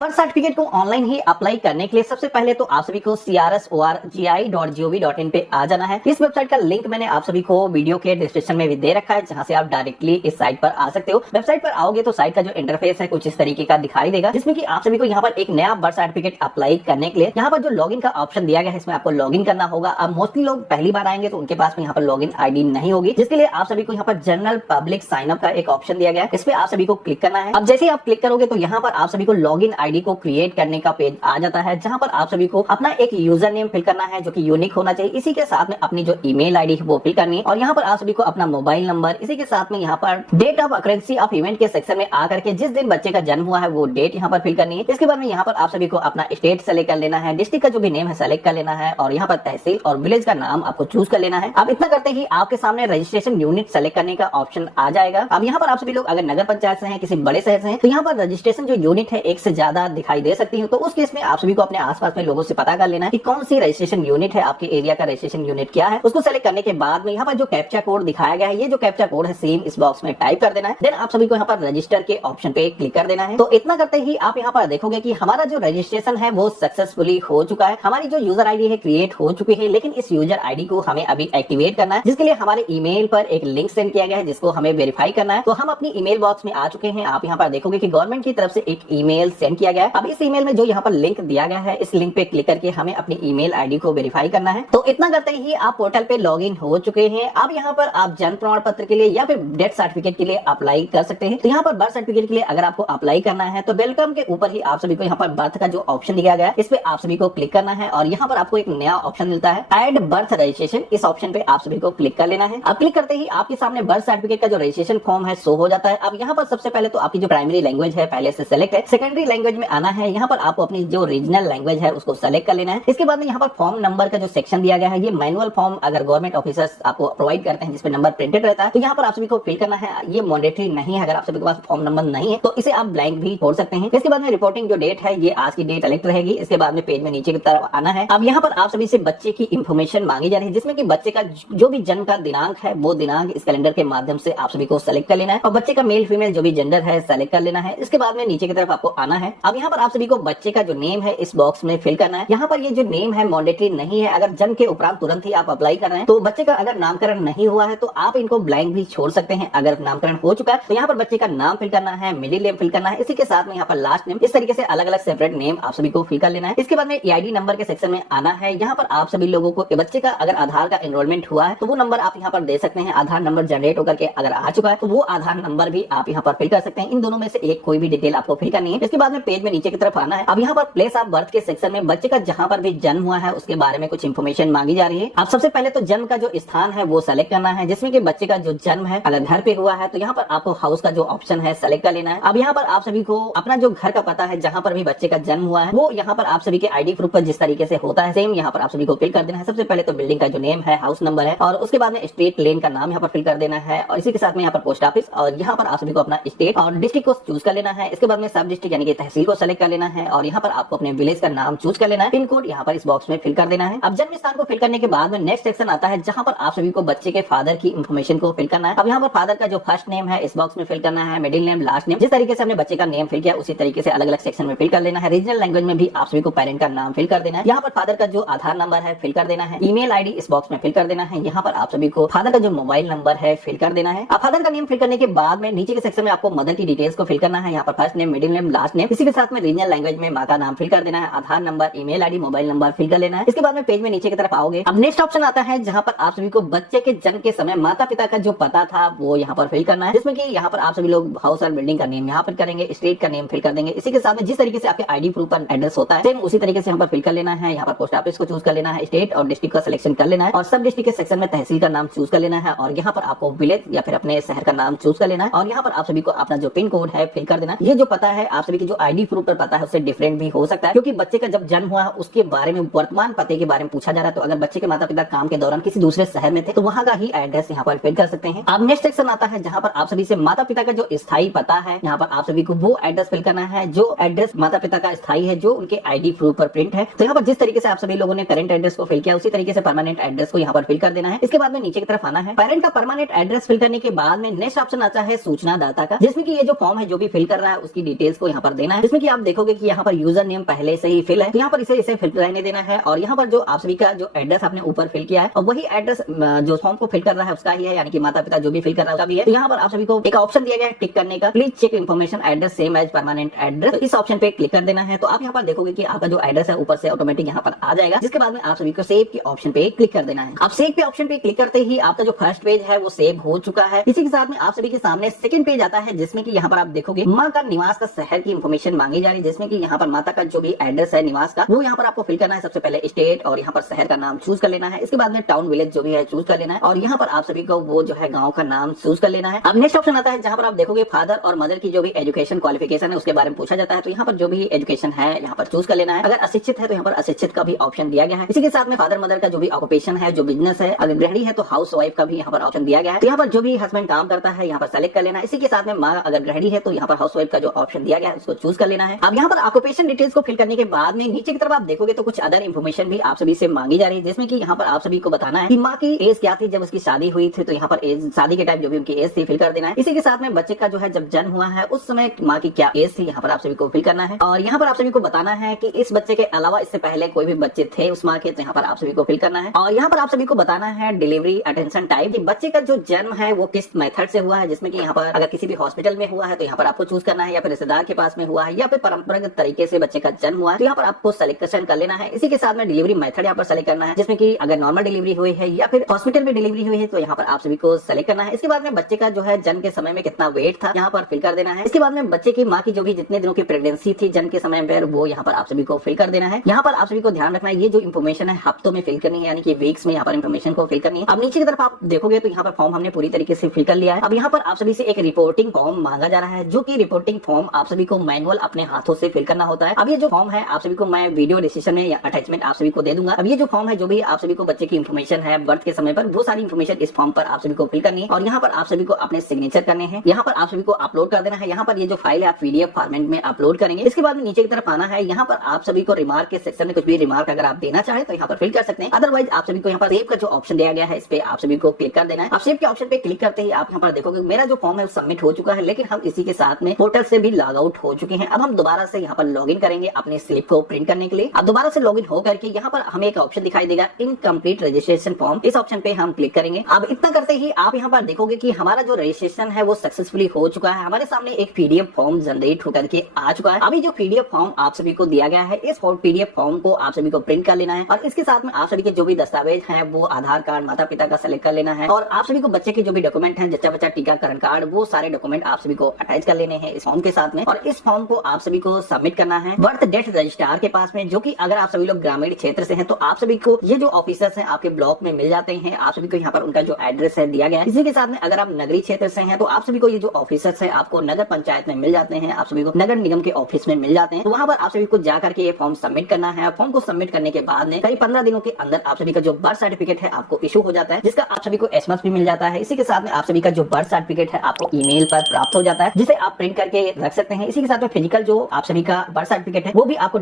Birth certificate को online ही apply करने के लिए सबसे पहले तो आप सभी को crsorgi.gov.in पे आ जाना है। इस वेबसाइट का लिंक मैंने आप सभी को वीडियो के डिस्क्रिप्शन में भी दे रखा है, जहां से आप डायरेक्टली इस साइट पर आ सकते हो। वेबसाइट पर आओगे तो साइट का जो इंटरफेस है कुछ इस तरीके का दिखाई देगा, जिसमें कि आप सभी को यहाँ पर एक नया बर्थ सर्टिफिकेट अप्लाई करने के लिए यहाँ पर जो लॉगिन का ऑप्शन दिया गया है, इसमें आपको लॉगिन करना होगा। अब मोस्टली लोग पहली बार आएंगे तो उनके पास में यहाँ पर लॉगिन आईडी नहीं होगी, जिसके लिए आप सभी को यहाँ पर जनरल पब्लिक साइन अप का एक ऑप्शन दिया गया है, इस पे आप सभी को क्लिक करना है। अब जैसे ही आप क्लिक करोगे तो यहाँ पर आप सभी को लॉगिन आईडी को क्रिएट करने का पेज आ जाता है, जहां पर आप सभी को अपना एक यूजर नेम फिल करना है जो कि यूनिक होना चाहिए। इसी के साथ में अपनी जो ईमेल आईडी है वो फिल करनी है, और यहाँ पर आप सभी को अपना मोबाइल नंबर, इसी के साथ में यहाँ पर डेट ऑफ अकरेंसी ऑफ इवेंट के सेक्शन में आकर के जिस दिन बच्चे का जन्म हुआ है वो डेट यहाँ पर फिल करनी है। इसके बाद में यहाँ पर आप सभी को अपना स्टेट सेलेक्ट कर लेना है, डिस्ट्रिक्ट का जो भी नेम है सेलेक्ट कर लेना है, और यहाँ पर तहसील और विलेज का नाम आपको चूज कर लेना है। अब इतना करते ही आपके सामने रजिस्ट्रेशन यूनिट सेलेक्ट करने का ऑप्शन आ जाएगा। अब यहाँ पर आप सभी लोग अगर नगर पंचायत से हैं, किसी बड़े शहर से हैं, तो यहाँ पर रजिस्ट्रेशन जो यूनिट है एक से ज्यादा दिखाई दे सकती है। तो उस केस में आप सभी को अपने आसपास में लोगों से पता कर लेना है कि कौन सी रजिस्ट्रेशन यूनिट है, आपके एरिया का रजिस्ट्रेशन यूनिट क्या है। उसको सेलेक्ट करने के बाद में यहाँ पर जो कैप्चा कोड दिखाया गया है, ये जो कैप्चा कोड है सेम इस बॉक्स में टाइप कर देना है। देन आप सभी को यहाँ पर रजिस्टर के ऑप्शन पे क्लिक कर देना है। तो इतना करते ही आप यहाँ पर देखोगे कि हमारा जो रजिस्ट्रेशन है वो सक्सेसफुली हो चुका है। हमारी जो यूजर आईडी है क्रिएट हो चुकी है, लेकिन इस यूजर आईडी को हमें अभी एक्टिवेट करना है, जिसके लिए हमारे ईमेल पर एक लिंक सेंड किया गया है, जिसको हमें वेरीफाई करना है। तो हम अपनी ईमेल बॉक्स में आ चुके हैं। आप यहाँ पर देखोगे कि गवर्नमेंट की तरफ से एक ईमेल सेंड किया गया है। अब इस ईमेल में जो यहाँ पर लिंक दिया गया है, इस लिंक पे क्लिक करके हमें अपनी ईमेल आईडी को वेरीफाई करना है। तो इतना करते ही आप पोर्टल पे लॉगिन हो चुके हैं। अब यहाँ पर आप जन्म प्रमाण पत्र के लिए या फिर डेथ सर्टिफिकेट के लिए अप्लाई कर सकते हैं। तो यहाँ पर बर्थ सर्टिफिकेट के लिए अगर आपको अप्लाई करना है तो वेलकम के ऊपर ही आप सभी को यहाँ पर बर्थ का जो ऑप्शन दिया गया है, इस पे आप सभी को क्लिक करना है, और यहाँ पर आपको एक नया ऑप्शन मिलता है ऐड बर्थ रजिस्ट्रेशन। इस ऑप्शन पे आप सभी को क्लिक कर लेना है। अब क्लिक करते ही आपके सामने बर्थ सर्टिफिकेट का जो रजिस्ट्रेशन फॉर्म है शो हो जाता है। अब यहाँ पर सबसे पहले तो आपकी जो प्राइमरी लैंग्वेज है पहले से सेलेक्ट है, सेकेंडरी लैंग्वेज में आना है। यहाँ पर आपको अपनी जो रीजनल लैंग्वेज है उसको सेलेक्ट कर लेना है। इसके बाद में यहाँ पर फॉर्म नंबर का जो सेक्शन दिया गया है, ये मैनुअल फॉर्म अगर गवर्नमेंट ऑफिसर्स आपको प्रोवाइड करते हैं जिसपे नंबर प्रिंटेड रहता है, तो यहाँ पर आप सभी को फिल करना है। ये मैंडेटरी नहीं है, अगर आप सभी के पास फॉर्म नंबर नहीं है तो इसे आप ब्लैंक भी छोड़ सकते हैं। इसके बाद में रिपोर्टिंग जो डेट है ये आज की डेट सेलेक्ट रहेगी। इसके बाद में पेज में नीचे की तरफ आना है। अब यहाँ पर आप सभी से बच्चे की इंफॉर्मेशन मांगी जा रही है, जिसमें कि बच्चे का जो भी जन्म का दिनांक है वो दिनांक इस कैलेंडर के माध्यम से आप सभी को सेलेक्ट कर लेना है, और बच्चे का मेल फीमेल जो भी जेंडर है सेलेक्ट कर लेना है। इसके बाद में नीचे की तरफ आपको आना है। अब यहाँ पर आप सभी को बच्चे का जो नेम है इस बॉक्स में फिल करना है। यहाँ पर ये जो नेम है मैंडेटरी नहीं है, अगर जन्म के उपरांत तुरंत ही आप अप्लाई कर रहे हैं तो बच्चे का अगर नामकरण नहीं हुआ है तो आप इनको ब्लैंक भी छोड़ सकते हैं। अगर नामकरण हो चुका है तो यहाँ पर बच्चे का नाम फिल करना है, मिडिल नेम फिल करना है, इसी के साथ में यहाँ पर लास्ट नेम, इस तरीके से अलग अलग सेपरेट नेम आप सभी को फिल कर लेना है। इसके बाद में ईआईडी नंबर के सेक्शन में आना है। यहाँ पर आप सभी लोगों को बच्चे का अगर आधार का एनरोलमेंट हुआ है तो वो नंबर आप यहाँ पर दे सकते हैं। आधार नंबर जनरेट होकर के अगर आ चुका है तो वो आधार नंबर भी आप यहाँ पर फिल कर सकते हैं। इन दोनों में से एक कोई भी डिटेल आपको फिल करनी है। इसके बाद में पेज में नीचे की तरफ आना है। अब यहाँ पर प्लेस ऑफ बर्थ के सेक्शन में बच्चे का जहाँ पर भी जन्म हुआ है उसके बारे में कुछ इन्फॉर्मेशन मांगी जा रही है। अब सबसे पहले तो जन्म का जो स्थान है वो सेलेक्ट करना है, जिसमें कि बच्चे का जो जन्म है अगर घर पे हुआ है तो यहाँ पर आपको हाउस का जो ऑप्शन है सेलेक्ट कर लेना है। अब यहाँ पर आप सभी को अपना जो घर का पता है जहाँ पर भी बच्चे का जन्म हुआ है वो यहाँ पर आप सभी के आईडी प्रूफ पर जिस तरीके से होता है सेम यहाँ पर आप सभी को फिल कर देना है। सबसे पहले तो बिल्डिंग का जो नेम है, हाउस नंबर है, और उसके बाद में स्ट्रीट लेन का नाम यहाँ पर फिल कर देना है, और इसी के साथ में यहाँ पर पोस्ट ऑफिस, और यहाँ पर आप सभी को अपना स्टेट और डिस्ट्रिक्ट को चूज कर लेना है। इसके बाद में सब डिस्ट्रिक्ट यानी कि तहसील को सेलेक्ट कर लेना है, और यहाँ पर आपको अपने विलेज का नाम चूज कर लेना है। पिन कोड यहाँ पर इस बॉक्स में फिल कर देना है। अब जन्म स्थान को फिल करने के बाद में नेक्स्ट सेक्शन आता है, जहाँ पर आप सभी को बच्चे के फादर की इन्फॉर्मेशन को फिल करना है। अब यहाँ पर फादर का जो फर्स्ट नेम है इस बॉक्स में फिल करना है, मिडिल नेम, लास्ट नेम, जिस तरीके से हमने बच्चे का नेम फिल किया उसी तरीके से अलग अलग सेक्शन में फिल कर लेना है। रीजनल लैंग्वेज में भी आप सभी को पेरेंट का नाम फिल कर देना है। यहाँ पर फादर का जो आधार नंबर है फिल कर देना है। ईमेल आईडी इस बॉक्स में फिल कर देना है। यहाँ पर आप सभी को फादर का जो मोबाइल नंबर है फिल कर देना है। अब फादर का नेम फिल करने के बाद में नीचे के सेक्शन में आपको मदर की डिटेल्स को फिल करना है। यहाँ पर first name, middle name, last name, इसी के साथ में रीजनल लैंग्वेज में माँ का नाम फिल कर देना है। Aadhaar number, email ID, mobile number fill कर लेना है। इसके बाद में पेज में नीचे की तरफ आओगे। अब नेक्स्ट ऑप्शन आता है जहाँ पर आप सभी को बच्चे के जन्म के समय माता पिता का जो पता था वो यहाँ पर फिल करना है, जिसमें कि यहाँ पर आप सभी लोग हाउस और बिल्डिंग का नेम यहाँ फिल करेंगे, स्ट्रीट का नेम फिल कर देंगे। इसी के साथ में जिस तरीके से आपके आईडी प्रूफ पर एड्रेस होता है सेम उसी तरीके से यहाँ पर फिल कर लेना है। यहाँ पर पोस्ट ऑफिस को चूज कर लेना है, स्टेट और डिस्ट्रिक्ट का सिलेक्शन कर लेना है, और सब डिस्ट्रिक्ट के सेक्शन में तहसील का नाम चूज कर लेना है, और यहाँ पर आपको विलेज या फिर अपने शहर का नाम चूज कर लेना है, और यहाँ पर आप सभी को अपना जो पिन कोड है फिल कर देना। ये जो पता है आप सभी की जो आईडी प्रूफ पर पता है उससे डिफरेंट भी हो सकता है, क्योंकि बच्चे का जब जन्म हुआ है उसके बारे में वर्तमान पते के बारे में पूछा जा रहा है। तो अगर बच्चे के माता पिता काम के दौरान किसी दूसरे शहर में थे तो वहाँ का ही एड्रेस यहाँ पर फिल कर सकते हैं। अब नेक्स्ट सेक्शन आता है जहाँ पर आप सभी से माता पिता का जो स्थायी पता है यहाँ पर आप सभी को वो एड्रेस फिल करना है जो एड्रेस माता पिता का स्थायी है, जो उनके आईडी प्रूफ पर प्रिंट है। तो यहाँ पर जिस तरीके से आप सभी लोगों ने करंट एड्रेस को फिल किया उसी तरीके से परमानेंट एड्रेस को यहाँ पर फिल कर देना है। इसके बाद में नीचे की तरफ आना है। पेरेंट का परमानेंट एड्रेस फिल करने के बाद में नेक्स्ट ऑप्शन आता है सूचना दाता का, जिसमें कि ये जो फॉर्म है जो भी फिल कर रहा है उसकी डिटेल्स को यहाँ पर देना है। जिसमें कि आप देखोगे कि यहाँ पर यूजर नेम पहले से ही फिल है, तो यहाँ पर इसे फिल रहने देना है। और यहाँ पर जो आप सभी का जो एड्रेस आपने ऊपर फिल किया है और वही एड्रेस जो फॉर्म को फिल कर रहा है उसका ही है, यानी कि माता पिता जो भी फिल कर रहा है उसका भी है। तो यहाँ पर आप सभी को एक ऑप्शन दिया गया है टिक करने का, please check information address same as permanent address. तो इस ऑप्शन पे क्लिक कर देना है। तो आप यहाँ पर देखोगे कि आपका जो एड्रेस है ऊपर से ऑटोमेटिक यहाँ पर आ जाएगा। जिसके बाद में आप सभी को सेव के ऑप्शन पे क्लिक कर देना है। आप सेव के ऑप्शन पे क्लिक करते ही आपका जो फर्स्ट पेज है वो सेव हो चुका है। इसी के साथ में आप सभी के सामने सेकंड पेज आता है, जिसमें कि यहाँ पर आप देखोगे माँ का निवास का शहर की इन्फॉर्मेशन मांगी जा रही है, जिसमें कि यहाँ पर माता का जो भी एड्रेस है निवास का वो यहाँ पर आपको फिल करना है। सबसे पहले स्टेट और यहाँ पर शहर का नाम चूज कर लेना है। इसके बाद में टाउन विलेज जो भी है चूज कर लेना है और यहाँ पर आप सभी को वो जो है गांव का नाम चूज कर लेना है। अब नेक्स्ट ऑप्शन आता है जहाँ पर आप देखोगे फादर और मदर की जो भी एजुकेशन क्वालिफिकेशन है उसके बारे में पूछा जाता है। तो यहाँ पर जो भी एजुकेशन है यहाँ पर चूज कर लेना है। अगर अशिक्षित है तो यहाँ पर अशिक्षित का भी ऑप्शन दिया गया है। इसी के साथ में फादर मदर का जो भी ऑक्यूपेशन है, जो बिजनेस है, अगर गृहिणी है तो हाउस वाइफ का भी यहाँ पर ऑप्शन दिया गया है। तो यहाँ पर जो भी हस्बैंड काम करता है यहाँ पर सेलेक्ट कर लेना है। इसी के साथ में माँ अगर गृहिणी है तो यहाँ पर हाउस वाइफ का जो ऑप्शन दिया गया है उसको चूज कर लेना है। अब यहाँ पर ऑक्यूपेशन डिटेल्स को फिल करने के बाद में नीचे की तरफ आप देखोगे तो कुछ अदर इन्फॉर्मेशन भी आप सभी से मांगी जा रही है, जिसमें कि यहाँ पर आप सभी को बताना है कि माँ की एज क्या थी जब उसकी शादी हुई थी। तो यहाँ पर एज शादी के टाइम जो भी उनकी एज थी फिल कर देना है। इसी के साथ में बच्चे का जो है जब जन्म हुआ है उस समय माँ की क्या एज थी यहाँ पर आप सभी को फिल करना है। और यहाँ पर आप सभी को बताना है कि इस बच्चे के अलावा इससे पहले कोई भी बच्चे थे उस माँ के, तो यहाँ पर आप सभी को फिल करना है। और यहाँ पर आप सभी को बताना है डिलीवरी अटेंशन टाइप, बच्चे का जो जन्म है वो किस मेथड से हुआ है, जिसमें कि यहाँ पर अगर किसी भी हॉस्पिटल में हुआ है तो यहाँ पर आपको चूज करना है, या फिर रिश्तेदार के पास में हुआ है, या फिर परंपरागत तरीके से बच्चे का जन्म हुआ है तो यहाँ पर आपको सिलेक्शन कर लेना है। इसी के साथ में डिलीवरी मेथड यहाँ पर सेलेक्ट करना है, जिसमें कि अगर नॉर्मल डिलीवरी हुई है या फिर हॉस्पिटल में डिलीवरी हुई है तो यहाँ पर आप सभी को सेलेक्ट करना है। इसके बाद में बच्चे का जो है जन्म के समय में कितना वेट था यहाँ पर फिल कर देना है। इसके बाद में बच्चे की माँ की जो भी जितने दिनों की प्रेगनेंसी थी जन्म के समय पर वो यहाँ पर आप सभी को फिल कर देना है। यहाँ पर आप सभी को ध्यान रखना है ये जो इन्फॉर्मेशन है हफ्तों में फिल करनी है, यानी कि वीक्स में यहाँ पर इन्फॉर्मेशन को फिल करनी है। अब नीचे की तरफ आप देखोगे तो यहाँ पर फॉर्म हमने पूरी तरीके से फिल कर लिया है। अब यहाँ पर आप सभी से एक रिपोर्टिंग फॉर्म मांगा जा रहा है, जो कि रिपोर्टिंग फॉर्म आप सभी को मैनुअल अपने हाथों से फिल करना होता है। अब ये जो फॉर्म है आप सभी को मैं वीडियो डिस्क्रिप्शन में या अटैचमेंट आप सभी को दे दूंगा। अब ये जो फॉर्म है जो भी आप सभी को बच्चे की इन्फॉर्मेशन है बर्थ के समय पर वो सारी इन्फॉर्मेशन इस फॉर्म पर आप सभी को फिल करनी है और यहाँ पर आप सभी को अपने सिग्नेचर करने हैं। यहाँ पर आप सभी को अपलोड कर देना है। यहाँ पर ये जो फाइल है आप पीडीएफ फॉर्मेट में अपलोड करेंगे। इसके बाद नीचे की तरफ आना है। यहाँ पर आप सभी को रिमार्क के सेक्शन में कुछ भी रिमार्क अगर आप देना चाहे तो यहाँ पर फिल कर सकते हैं। अदरवाइज आप सभी को यहाँ पर सेव का जो ऑप्शन दिया गया है इस पे आप सभी को क्लिक कर देना है। आप सेव के ऑप्शन पे क्लिक करते ही आप यहाँ पर देखोगे मेरा जो फॉर्म है वो सबमिट हो चुका है, लेकिन हम इसी के साथ में पोर्टल से भी लॉग आउट हो चुके हैं। अब हम दोबारा से यहाँ पर लॉग इन करेंगे अपने स्लिप को प्रिंट करने के लिए। अब दोबारा से लॉग इन हो करके यहाँ पर हमें एक ऑप्शन दिखाई देगा इनकम्प्लीट रजिस्ट्रेशन फॉर्म, इस ऑप्शन पे हम क्लिक करेंगे। अब इतना करते ही आप यहाँ पर देखोगे कि हमारा जो रजिस्ट्रेशन है वो सक्सेसफुली हो चुका है। हमारे सामने एक पीडीएफ फॉर्म जनरेट होकर के आ चुका है। अभी जो पीडीएफ फॉर्म आप सभी को दिया गया है इस पीडीएफ फॉर्म को आप सभी को प्रिंट कर लेना है और इसके साथ में आप सभी के जो भी दस्तावेज हैं वो आधार कार्ड माता पिता का सेलेक्ट कर लेना है और आप सभी को बच्चे के जो भी डॉक्यूमेंट हैं जच्चा बच्चा टीकाकरण कार्ड वो सारे डॉक्यूमेंट आप सभी को अटैच कर लेने हैं इस फॉर्म के साथ में। और इस फॉर्म को आप सभी को सबमिट करना है बर्थ डेट रजिस्ट्रार के पास में, जो कि अगर आप सभी लोग ग्रामीण क्षेत्र से हैं तो आप सभी को ये जो ऑफिसर्स हैं आपके ब्लॉक में मिल जाते हैं। आप सभी को यहाँ पर उनका जो एड्रेस है दिया गया है। इसी के साथ में अगर आप नगरीय क्षेत्र से हैं तो आप सभी को ये जो ऑफिसर्स है आपको नगर पंचायत में मिल जाते हैं, आप सभी को नगर निगम के ऑफिस में मिल जाते हैं। तो वहाँ पर आप सभी को जाकर के ये फॉर्म सबमिट करना है। फॉर्म को सबमिट करने के बाद में करीब 15 दिनों के अंदर आप सभी का जो बर्थ सर्टिफिकेट है आपको इशू हो जाता है, जिसका आप सभी को एसएमएस भी मिल जाता है। इसी के साथ में आप सभी का जो बर्थ सर्टिफिकेट है आपको ईमेल पर प्राप्त हो जाता है, जिसे आप प्रिंट करके रख सकते हैं। इसी के साथ में फिजिकल जो आप सभी का बर्थ सर्टिफिकेट है वो भी आपको